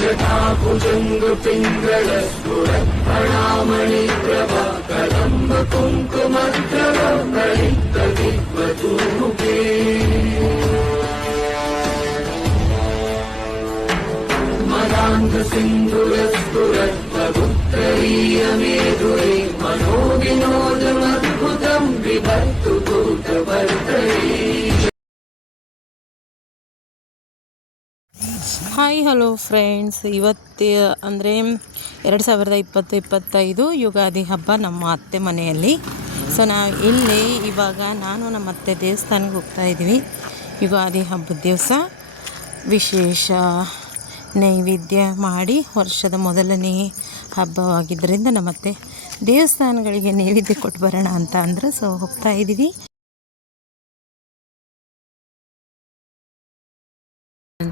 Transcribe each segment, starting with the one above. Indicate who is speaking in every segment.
Speaker 1: जङ्गपिङ्गलस्तुरमणि प्रभामद्रैकितु मदाङ्गुरस्तुरद्वत्ररीयमे दुरे मनोविनोदमद्बुदम् विभर्तु भूतवर्तये ಹಾಯ್ ಹಲೋ ಫ್ರೆಂಡ್ಸ್ ಇವತ್ತು, ಅಂದರೆ, ಎರಡು ಸಾವಿರದ ಇಪ್ಪತ್ತು ಇಪ್ಪತ್ತೈದು ಯುಗಾದಿ ಹಬ್ಬ ನಮ್ಮ ಅತ್ತೆ ಮನೆಯಲ್ಲಿ. ಸೊ ನಾ ಇಲ್ಲಿ ಇವಾಗ ನಾನು ನಮ್ಮ ಅತ್ತೆ ದೇವಸ್ಥಾನಕ್ಕೆ ಹೋಗ್ತಾ ಇದ್ದೀವಿ. ಯುಗಾದಿ ಹಬ್ಬದ ದಿವಸ ವಿಶೇಷ ನೈವೇದ್ಯ ಮಾಡಿ ವರ್ಷದ ಮೊದಲನೇ ಹಬ್ಬವಾಗಿದ್ದರಿಂದ ನಮ್ಮ ಅತ್ತೆ ದೇವಸ್ಥಾನಗಳಿಗೆ ನೈವೇದ್ಯ ಕೊಟ್ಟು ಬರೋಣ ಅಂತ ಅಂದ್ರೆ ಸೊ ಹೋಗ್ತಾ ಇದ್ದೀವಿ.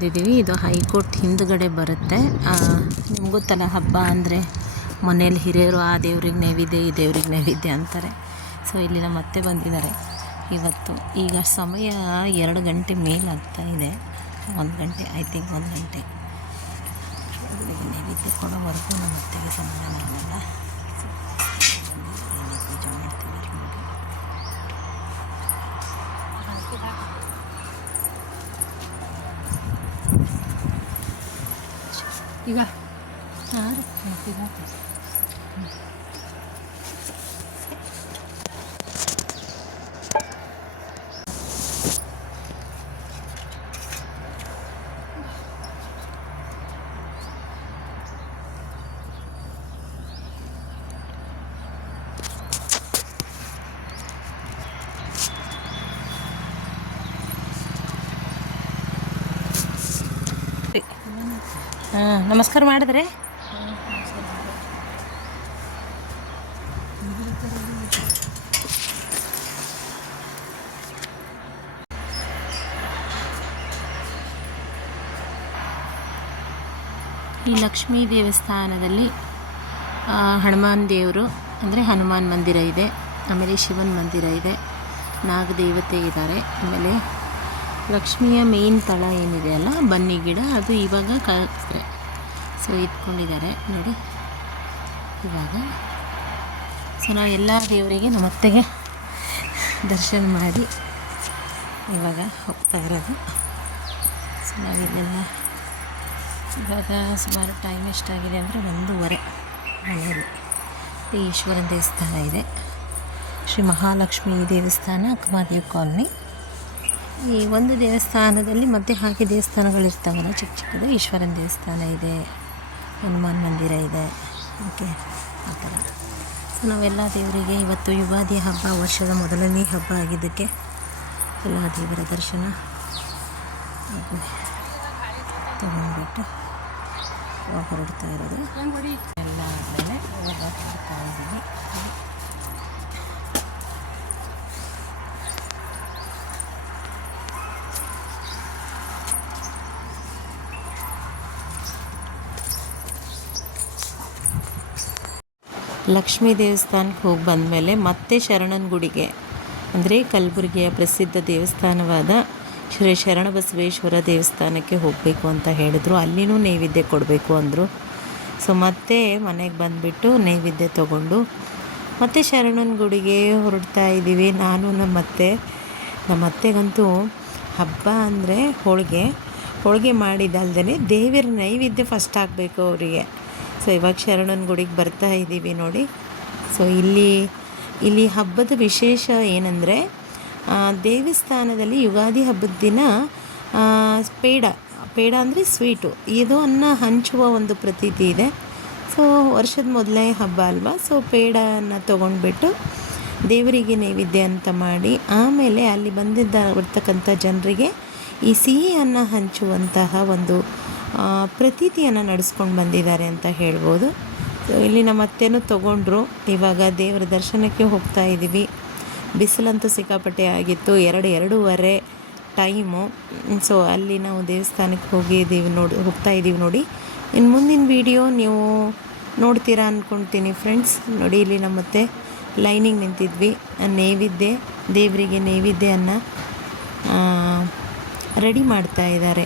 Speaker 1: ಬಂದಿದ್ದೀವಿ. ಇದು ಹೈಕೋರ್ಟ್ ಹಿಂದುಗಡೆ ಬರುತ್ತೆ. ನಿಮಗೂ ತಲೆ ಹಬ್ಬ ಅಂದರೆ ಮನೇಲಿ ಹಿರಿಯರು, ಆ, ದೇವ್ರಿಗೆ ನೈವೇದ್ಯ, ಈ ದೇವ್ರಿಗೆ ನೈವೇದ್ಯ ಅಂತಾರೆ. ಸೊ ಇಲ್ಲಿ ನಮ್ಮ ಅತ್ತೆ ಬಂದಿದ್ದಾರೆ. ಇವತ್ತು ಈಗ ಸಮಯ ಎರಡು ಗಂಟೆ ಮೇಲಾಗ್ತಾ ಇದೆ. ಒಂದು ಗಂಟೆ ಐ ಥಿಂಕ್ ಒಂದು ಗಂಟೆ. ನೈವೇದ್ಯ ಕೊಡೋವರೆಗೂ ನಮ್ಮ ಅತ್ತೆಗೆ ಸಮಾಧಾನ ಆಗಲ್ಲ ಸೊ ಬಂದಿದ್ದಾರೆ, ಪೂಜೆ ಮಾಡ್ತಿದ್ದಾರೆ ನೋಡಿ
Speaker 2: ಈಗ
Speaker 1: ಹಾಂ ಈಗ ನಮಸ್ಕಾರ ಮಾಡಿದ್ರೆ? ಈ ಲಕ್ಷ್ಮೀ ದೇವಸ್ಥಾನದಲ್ಲಿ ಹನುಮಾನ್ ದೇವರು, ಅಂದರೆ ಹನುಮಾನ್ ಮಂದಿರ ಇದೆ, ಆಮೇಲೆ ಶಿವನ ಮಂದಿರ ಇದೆ, ನಾಗದೇವತೆ ಇದ್ದಾರೆ, ಆಮೇಲೆ ಲಕ್ಷ್ಮಿಯ ಮೇನ್ ತಳ ಏನಿದೆ ಅಲ್ಲ, ಬನ್ನಿ ಗಿಡ, ಅದು ಇವಾಗ ಕ, ಸೊ ಇಟ್ಕೊಂಡಿದ್ದಾರೆ. ನೋಡಿ, ಇವಾಗ. ಸೊ ನಾವು ಎಲ್ಲ ದೇವರಿಗೆ ನಮ್ಮ ಅತ್ತೆಗೆ ದರ್ಶನ ಮಾಡಿ ಇವಾಗ ಹೋಗ್ತಾ ಇರೋದು. ಸೊ ನಾವಿಲ್ಲೆಲ್ಲ ಇವಾಗ ಸುಮಾರು ಟೈಮ್ ಎಷ್ಟಾಗಿದೆ ಅಂದರೆ ಒಂದೂವರೆ ಮನೆಯಲ್ಲಿ. ಈಶ್ವರ ಈಶ್ವರನ ದೇವಸ್ಥಾನ ಇದೆ. ಶ್ರೀ ಮಹಾಲಕ್ಷ್ಮಿ ದೇವಸ್ಥಾನ ಅಕ್ಕಮಾದೇವಿ ಕಾಲನಿ. ಈ ಒಂದು ದೇವಸ್ಥಾನದಲ್ಲಿ ಮತ್ತೆ ಹಾಗೆ ದೇವಸ್ಥಾನಗಳಿರ್ತಾವಲ್ಲ, ಚಿಕ್ಕ ಚಿಕ್ಕದು ಈಶ್ವರನ ದೇವಸ್ಥಾನ ಇದೆ, ಹನುಮಾನ್ ಮಂದಿರ ಇದೆ. ಓಕೆ, ಆ ಥರ. ಸೊ ನಾವೆಲ್ಲ ದೇವರಿಗೆ ಇವತ್ತು ಯುಗಾದಿ ಹಬ್ಬ, ವರ್ಷದ ಮೊದಲನೇ ಹಬ್ಬ ಆಗಿದ್ದಕ್ಕೆ ಎಲ್ಲ ದೇವರ ದರ್ಶನ ತಗೊಂಡ್ಬಿಟ್ಟು ಹೊರಡ್ತಾ ಇರೋದು. ಎಲ್ಲ ಆದಮೇಲೆ ಹೊರಡ್ತಾ ಇದ್ದೀವಿ. ಲಕ್ಷ್ಮೀ ದೇವಸ್ಥಾನಕ್ಕೆ ಹೋಗಿ ಬಂದಮೇಲೆ ಮತ್ತೆ ಶರಣನ ಗುಡಿಗೆ. ಅಂದರೆ ಕಲಬುರಗಿಯ ಪ್ರಸಿದ್ಧ ದೇವಸ್ಥಾನವಾದ ಶ್ರೀ ಶರಣಬಸವೇಶ್ವರ ದೇವಸ್ಥಾನಕ್ಕೆ ಹೋಗಬೇಕು ಅಂತ ಹೇಳಿದ್ರು. ಅಲ್ಲಿನೂ ನೈವೇದ್ಯ ಕೊಡಬೇಕು ಅಂದರು. ಸೊ ಮತ್ತೆ ಮನೆಗೆ ಬಂದುಬಿಟ್ಟು ನೈವೇದ್ಯ ತಗೊಂಡು ಮತ್ತೆ ಶರಣನ ಗುಡಿಗೆ ಹೊರಡ್ತಾ ಇದ್ದೀವಿ. ನಾನು ನಮ್ಮ ಅತ್ತೆ. ನಮ್ಮ ಅತ್ತೆಗಂತೂ ಹಬ್ಬ ಅಂದರೆ ಹೋಳಿಗೆ. ಹೋಳಿಗೆ ಮಾಡಿದ್ದಲ್ದೇ ದೇವರ ನೈವೇದ್ಯ ಫಸ್ಟ್ ಆಗಬೇಕು ಅವರಿಗೆ. ಸೊ ಇವಾಗ ಶರಣನ ಗುಡಿಗೆ ಬರ್ತಾ ಇದ್ದೀವಿ ನೋಡಿ. ಸೊ ಇಲ್ಲಿ ಇಲ್ಲಿ ಹಬ್ಬದ ವಿಶೇಷ ಏನಂದರೆ ದೇವಸ್ಥಾನದಲ್ಲಿ ಯುಗಾದಿ ಹಬ್ಬದ ದಿನ ಪೇಡ ಪೇಡ ಅಂದರೆ ಸ್ವೀಟು. ಇದು ಅನ್ನ ಹಂಚುವ ಒಂದು ಪ್ರತೀತಿ ಇದೆ. ಸೊ ವರ್ಷದ ಮೊದಲನೇ ಹಬ್ಬ ಅಲ್ವಾ? ಸೊ ಪೇಡನ್ನು ತೊಗೊಂಡ್ಬಿಟ್ಟು ದೇವರಿಗೆ ನೈವೇದ್ಯ ಅಂತ ಮಾಡಿ, ಆಮೇಲೆ ಅಲ್ಲಿ ಬಂದಿದ್ದ, ಬರ್ತಕ್ಕಂಥ ಜನರಿಗೆ ಈ ಸಿಹಿ ಅನ್ನ ಹಂಚುವಂತಹ ಒಂದು ಪ್ರತೀತಿಯನ್ನು ನಡೆಸ್ಕೊಂಡು ಬಂದಿದ್ದಾರೆ ಅಂತ ಹೇಳ್ಬೋದು. ಇಲ್ಲಿ ನಮ್ಮ ಅತ್ತೆನೂ ತೊಗೊಂಡ್ರು. ಇವಾಗ ದೇವರ ದರ್ಶನಕ್ಕೆ ಹೋಗ್ತಾ ಇದ್ದೀವಿ ಬಿಸಿಲಂತೂ ಸಿಕ್ಕಾಪಟ್ಟೆ ಆಗಿತ್ತು. ಎರಡು, ಎರಡೂವರೆ ಟೈಮು ಸೊ ಅಲ್ಲಿ ನಾವು ದೇವಸ್ಥಾನಕ್ಕೆ ಹೋಗಿದ್ದೀವಿ ನೋಡಿ, ಹೋಗ್ತಾ ಇದ್ದೀವಿ ನೋಡಿ. ಇನ್ನು ಮುಂದಿನ ವಿಡಿಯೋ ನೀವು ನೋಡ್ತೀರಾ ಅಂದ್ಕೊಳ್ತೀನಿ ಫ್ರೆಂಡ್ಸ್ ನೋಡಿ, ಇಲ್ಲಿ ನಮ್ಮ ಮತ್ತೆ ಲೈನಿಗೆ ನಿಂತಿದ್ವಿ. ನೇವಿದ್ದೆ ದೇವರಿಗೆ ದೇವರಿಗೆ ಅನ್ನ ರೆಡಿ ಮಾಡ್ತಾ ಇದ್ದಾರೆ.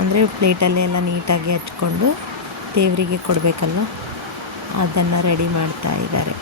Speaker 1: ಅಂದರೆ ಪ್ಲೇಟಲ್ಲಿ ಎಲ್ಲ ನೀಟಾಗಿ ಹಚ್ಕೊಂಡು ದೇವರಿಗೆ ಕೊಡಬೇಕಲ್ವ? ಅದನ್ನು ರೆಡಿ ಮಾಡ್ತಾ ಇದ್ದಾರೆ.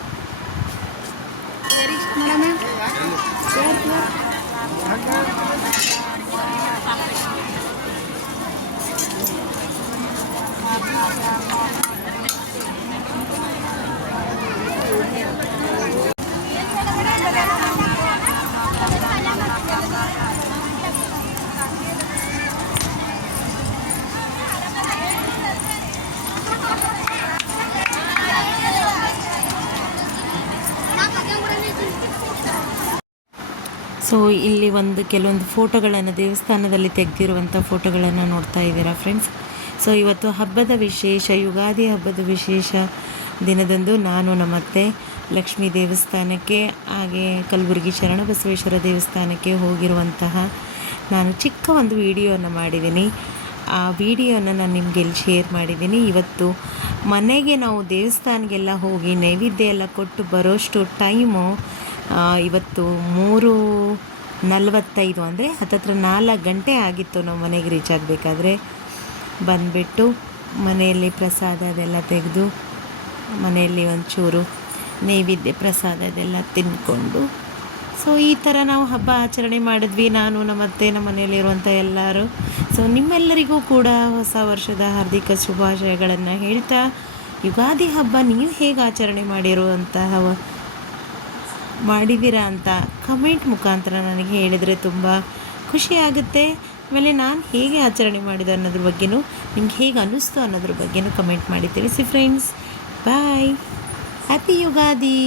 Speaker 1: ಸೊ ಇಲ್ಲಿ ಒಂದು ಕೆಲವೊಂದು ಫೋಟೋಗಳನ್ನು ದೇವಸ್ಥಾನದಲ್ಲಿ ತೆಗೆದಿರುವಂಥ ಫೋಟೋಗಳನ್ನು ನೋಡ್ತಾ ಇದ್ದೀರಾ ಫ್ರೆಂಡ್ಸ್ ಸೊ ಇವತ್ತು ಹಬ್ಬದ ವಿಶೇಷ, ಯುಗಾದಿ ಹಬ್ಬದ ವಿಶೇಷ ದಿನದಂದು ನಾನು ನಮ್ಮತ್ತೆ ಲಕ್ಷ್ಮೀ ದೇವಸ್ಥಾನಕ್ಕೆ, ಹಾಗೆ ಕಲಬುರಗಿ ಶರಣಬಸವೇಶ್ವರ ದೇವಸ್ಥಾನಕ್ಕೆ ಹೋಗಿರುವಂತಹ ನಾನು ಚಿಕ್ಕ ಒಂದು ವಿಡಿಯೋನ ಮಾಡಿದ್ದೀನಿ. ಆ ವಿಡಿಯೋನ ನಾನು ನಿಮಗೆ ಇಲ್ಲಿ ಶೇರ್ ಮಾಡಿದ್ದೀನಿ. ಇವತ್ತು ಮನೆಗೆ ನಾವು ದೇವಸ್ಥಾನಗೆಲ್ಲ ಹೋಗಿ ನೈವೇದ್ಯ ಎಲ್ಲ ಕೊಟ್ಟು ಬರೋಷ್ಟು ಟೈಮು ಇವತ್ತು ಮೂರು ನಲವತ್ತೈದು ಅಂದರೆ ಹತ್ತತ್ರ ನಾಲ್ಕು ಗಂಟೆ ಆಗಿತ್ತು ನಾವು ಮನೆಗೆ ರೀಚ್ ಆಗಬೇಕಾದ್ರೆ. ಬಂದುಬಿಟ್ಟು ಮನೆಯಲ್ಲಿ ಪ್ರಸಾದ ಅದೆಲ್ಲ ತೆಗೆದು ಮನೆಯಲ್ಲಿ ಒಂಚೂರು ನೈವೇದ್ಯ ಪ್ರಸಾದ ಅದೆಲ್ಲ ತಿಂದ್ಕೊಂಡು. ಸೊ ಈ ಥರ ನಾವು ಹಬ್ಬ ಆಚರಣೆ ಮಾಡಿದ್ವಿ. ನಾನು ನಮ್ಮತ್ತೆ ನಮ್ಮ ಮನೆಯಲ್ಲಿರುವಂಥ ಎಲ್ಲರೂ. ಸೊ ನಿಮ್ಮೆಲ್ಲರಿಗೂ ಕೂಡ ಹೊಸ ವರ್ಷದ ಹಾರ್ದಿಕ ಶುಭಾಶಯಗಳನ್ನು ಹೇಳ್ತಾ, ಯುಗಾದಿ ಹಬ್ಬ ನೀವು ಹೇಗೆ ಆಚರಣೆ ಮಾಡಿರುವಂತಹ ಮಾಡಿದ್ದೀರಾ ಅಂತ ಕಮೆಂಟ್ ಮುಖಾಂತರ ನನಗೆ ಹೇಳಿದರೆ ತುಂಬ ಖುಷಿಯಾಗುತ್ತೆ ಆಮೇಲೆ ನಾನು ಹೇಗೆ ಆಚರಣೆ ಮಾಡಿದೆ ಅನ್ನೋದ್ರ ಬಗ್ಗೆನೂ ನಿಮ್ಗೆ ಹೇಗೆ ಅನ್ನಿಸ್ತು ಅನ್ನೋದ್ರ ಬಗ್ಗೆನೂ ಕಮೆಂಟ್ ಮಾಡಿ ತಿಳಿಸಿ ಫ್ರೆಂಡ್ಸ್ ಬಾಯ್ ಹ್ಯಾಪಿ ಯುಗಾದಿ